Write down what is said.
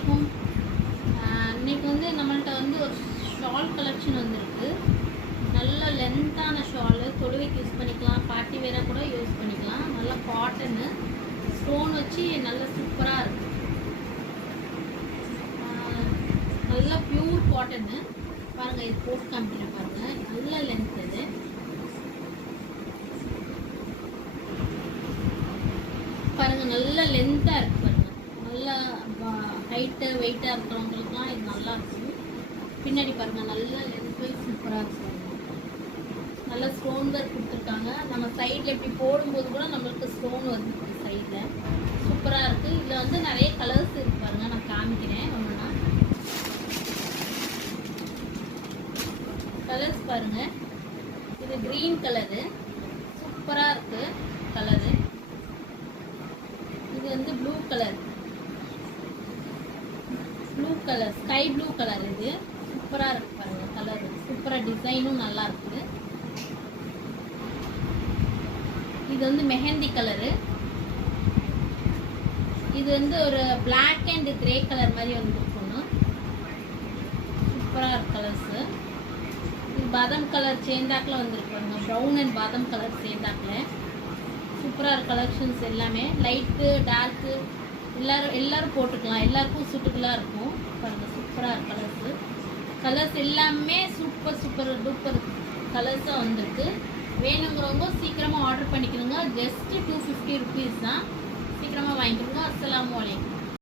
அலைக்கும். இன்னைக்கு வந்து நம்மள்ட்ட வந்து ஒரு ஷால் கலெக்ஷன் வந்திருக்கு. நல்ல லென்த்தான ஷாலு, தொழுவைக்கு யூஸ் பண்ணிக்கலாம், பார்ட்டி வேராக கூட யூஸ் பண்ணிக்கலாம். நல்லா காட்டனு, ஸ்டோன் வச்சு நல்லா சூப்பராக இருக்குது. நல்லா பியூர் காட்டனு பாருங்கள். இது போட்டு காமிக்கிறேன் பாருங்கள். நல்ல லென்த் இது. பாருங்கள் நல்ல லென்த்தாக இருக்குது பாருங்கள். நல்லா ஹைட்டு வெயிட்டாக இருக்கிறவங்களுக்குலாம் இது நல்லா இருக்கும். பின்னாடி பாருங்கள் நல்லா லென்த் வைஸ் சூப்பராக இருக்கும். நல்லா ஸ்டோன் ஒர்க் கொடுத்துருக்காங்க. நம்ம சைடில் இப்படி போடும்போது கூட நம்மளுக்கு ஸ்டோன் வந்துருக்கு சைடில். சூப்பராக இருக்குது. இதில் வந்து நிறைய கலர்ஸ் இருக்குது பாருங்கள். நான் காமிக்கிறேன் ஒன்றுனா. கலர்ஸ் பாருங்கள். இது க்ரீன் கலரு, சூப்பராக இருக்குது கலரு. இது வந்து blue colour, sky blue colour. இது சூப்பராக இருக்குது பாருங்கள் கலரு. சூப்பராக டிசைனும் நல்லா இருக்குது. இது வந்து மெஹந்தி கலரு. இது வந்து ஒரு பிளாக் அண்ட் கிரே கலர் மாதிரி வந்துருக்கணும். சூப்பராக இருக்கு கலர்ஸு. இது பாதாம் கலர் சேர்ந்தாக்கில் வந்துருக்காங்க. ப்ரௌன் அண்ட் பாதாம் கலர் சேர்ந்தாக்கில் சூப்பராக இருக்கு கலெக்ஷன்ஸ் எல்லாமே. லைட்டு டார்க்கு எல்லோரும் போட்டுக்கலாம். எல்லாருக்கும் சூட்டுக்கலாக இருக்கும் பாருங்கள். சூப்பராக இருக்கு கலர்ஸ் எல்லாமே சூப்பர் டூப்பர் கலர்ஸாக வந்திருக்கு. வேணுங்கிறவங்க சீக்கிரமாக ஆர்டர் பண்ணிக்கிறோங்க. ஜஸ்ட்டு 250 ருபீஸ் தான். சீக்கிரமாக வாங்கிக்கிறோங்க. அஸ்ஸலாமு அலைக்கும்.